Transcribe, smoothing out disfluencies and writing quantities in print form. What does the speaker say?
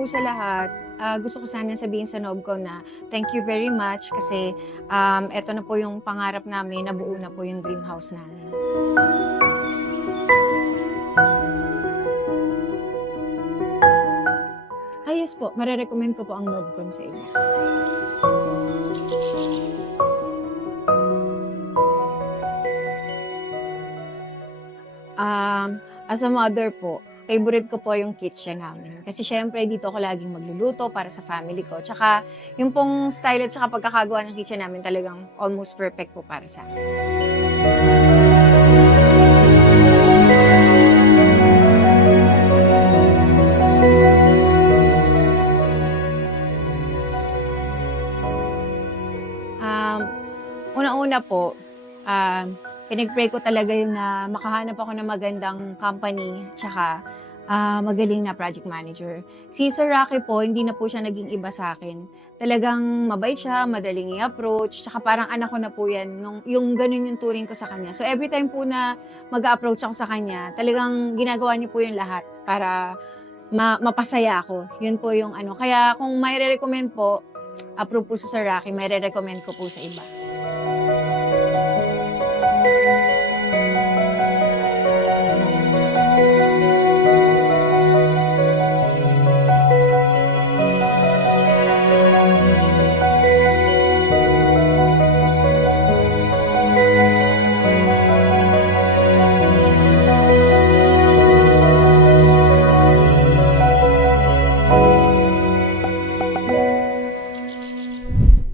po sa lahat, gusto ko sana sabihin sa noob ko na thank you very much kasi eto na po yung pangarap namin, nabuo na po yung dream house namin. Yes po, mare-recommend ko po ang Nobcon sa inyo. As a mother po, favorite ko po yung kitchen namin. Kasi siyempre dito ako laging magluluto para sa family ko. Tsaka yung pong style at tsaka pagkakagawa ng kitchen namin talagang almost perfect po para sa akin. Um, Unang-una po, pinag-pray ko talaga yun na makahanap ako ng magandang company tsaka magaling na project manager. Si Sir Rocky po, hindi na po siya naging iba sa akin. Talagang mabait siya, madaling i-approach, tsaka parang anak ko na po yan, yung ganun yung turing ko sa kanya. So every time po na mag-approach ako sa kanya, talagang ginagawa niyo po yung lahat para mapasaya ako. Yun po yung ano. Kaya kung may recommend po, approve po sa Sir Rocky, may recommend ko po sa iba.